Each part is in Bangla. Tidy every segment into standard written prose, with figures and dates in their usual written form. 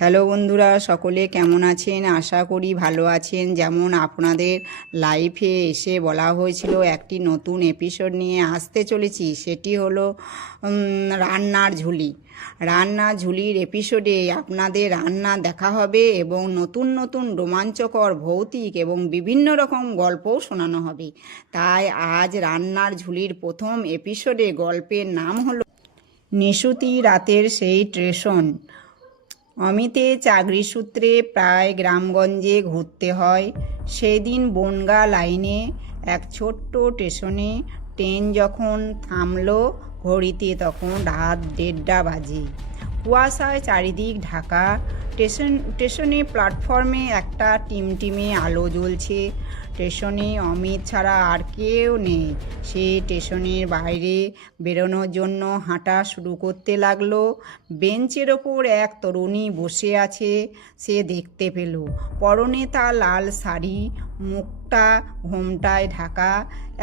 হ্যালো বন্ধুরা, সকলে কেমন আছেন? আশা করি ভালো আছেন। যেমন আপনাদের লাইফে এসে বলা হয়েছিল একটি নতুন এপিসোড নিয়ে আসতে চলেছি, সেটি হলো রান্নার ঝুলি। রান্নার ঝুলির এপিসোডে আপনাদের রান্না দেখা হবে এবং নতুন নতুন রোমাঞ্চকর ভৌতিক এবং বিভিন্ন রকম গল্পও শোনানো হবে। তাই আজ রান্নার ঝুলির প্রথম এপিসোডে গল্পের নাম হলো নিশুতি রাতের সেই স্টেশন। অমিতের চাকরি সূত্রে প্রায় গ্রামগঞ্জে ঘুরতে হয়। সেদিন বনগাঁ লাইনে এক ছোট্ট স্টেশনে ট্রেন যখন থামল, ঘড়িতে তখন রাত 1:30 বাজে। কুয়াশায় চারিদিক ঢাকা। স্টেশনে প্ল্যাটফর্মে একটা টিমটিমে আলো জ্বলছে। স্টেশনে অমিত ছাড়া আর কেউ নেই। সে স্টেশনের বাইরে বেরোনোর জন্য হাঁটা শুরু করতে লাগলো। বেঞ্চের ওপর এক তরুণী বসে আছে। সে দেখতে পেল পরনে তার লাল শাড়ি, মুখটা ঘোমটায় ঢাকা।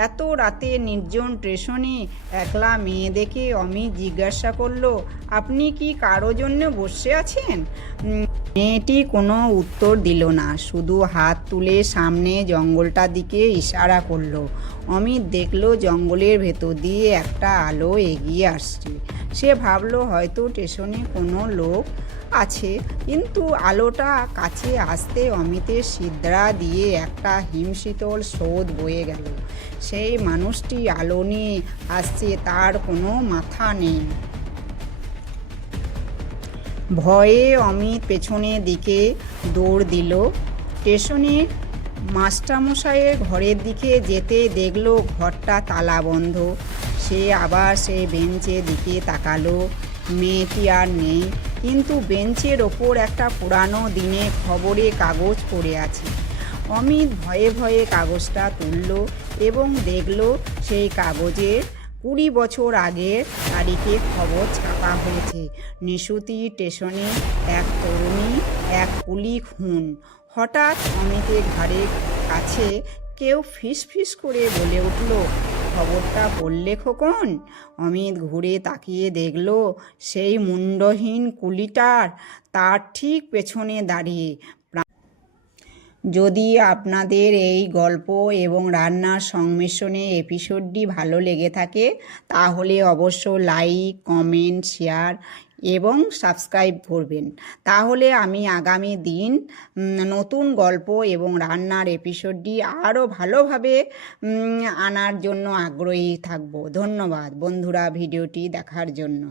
এত রাতে নির্জন স্টেশনে একলা মেয়ে দেখে অমিত জিজ্ঞাসা করলো, আপনি কি কারো জন্য বসে আছেন? মেয়েটি কোনো উত্তর দিল না, শুধু হাত তুলে সামনে জঙ্গলটার দিকে ইশারা করলো। অমিত দেখলো জঙ্গলের ভেতর দিয়ে একটা আলো এগিয়ে আসছে। সে ভাবলো হয়তো স্টেশনে কোনো লোক আছে, কিন্তু আলোটা কাছে আসতে অমিতের শিদ্রা দিয়ে একটা হিমশীতল স্রোত বয়ে গেল। সেই মানুষটি আলো নিয়ে আসছে, তার কোনো মাথা নেই। ভয়ে অমিত পেছনের দিকে দৌড় দিল। স্টেশনের মাস্টারমশাইয়ের ঘরের দিকে যেতে দেখল ঘরটা তালা বন্ধ। সে আবার সেই বেঞ্চের দিকে তাকালো। মেয়েটি আর নেই, কিন্তু বেঞ্চের ওপর একটা পুরানো দিনের খবরের কাগজ পড়ে আছে। অমিত ভয়ে ভয়ে কাগজটা তুলল এবং দেখল সেই কাগজের 20 বছর আগের তারিখে খবর ছাপা হয়েছে। নিশুতি স্টেশনে এক তরুণী, এক কুলি খুন। হঠাৎ অমিতের ঘাড়ের কাছে কেউ ফিস করে বলে উঠল, খবরটা পড়লে খোকন? অমিত ঘুরে তাকিয়ে দেখল সেই মুন্ডহীন কুলিটার তার ঠিক পেছনে দাঁড়িয়ে। যদি আপনাদের এই গল্প এবং রান্নার সংমিশ্রণে এপিসোডটি ভালো লেগে থাকে, তাহলে অবশ্য লাইক, কমেন্ট, শেয়ার এবং সাবস্ক্রাইব করবেন। তাহলে আমি আগামী দিন নতুন গল্প এবং রান্নার এপিসোডটি আরও ভালোভাবে আনার জন্য আগ্রহী থাকব। ধন্যবাদ বন্ধুরা ভিডিওটি দেখার জন্য।